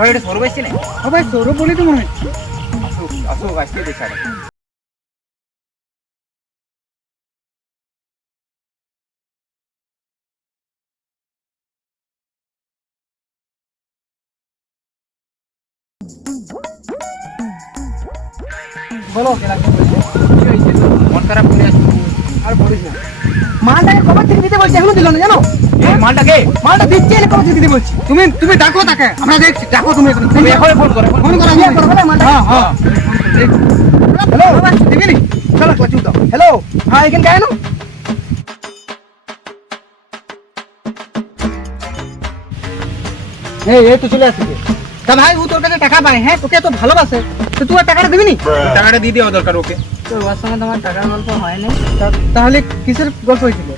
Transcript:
ভাই এটা সৌরভ আসছে না? ও ভাই সৌরভ বলেই তো মনে হচ্ছে। আসুক আসুক আজকে দেখা যাবে। বলো কেন বলছো? কি হয়েছে তোর? মন খারাপ করে আসছিস? আর বলিস না, মালটাকে কবে থেকে দিতে বলছি এখনো দিল না জানো? এই মালটাকে মালটা দিচ্ছে এলে কবে থেকে দিতে বলছি। তুমি ডাকো তাকে, আমরা দেখছি, ডাকো তুমি এখন। তুমি এখনই ফোন করো। ফোন করো, আমি করো বলে মালটা। হ্যাঁ হ্যাঁ হ্যালো বাবা দিবিনি, চলো ক্লাস দাও। হ্যালো হ্যাঁ এখানে কেন? এই তো চলে আসছে। তা ভাই ও তোর কাছে টাকা পায়, হ্যাঁ তোকে তো ভালোবাসে, তো তুই আর টাকাটা দিবি নি? টাকাটা দিয়ে দেওয়া দরকার ওকে। তো ওর সঙ্গে তোমার টাকার গল্প হয় না, তাহলে কিসের গল্প হয়েছিল?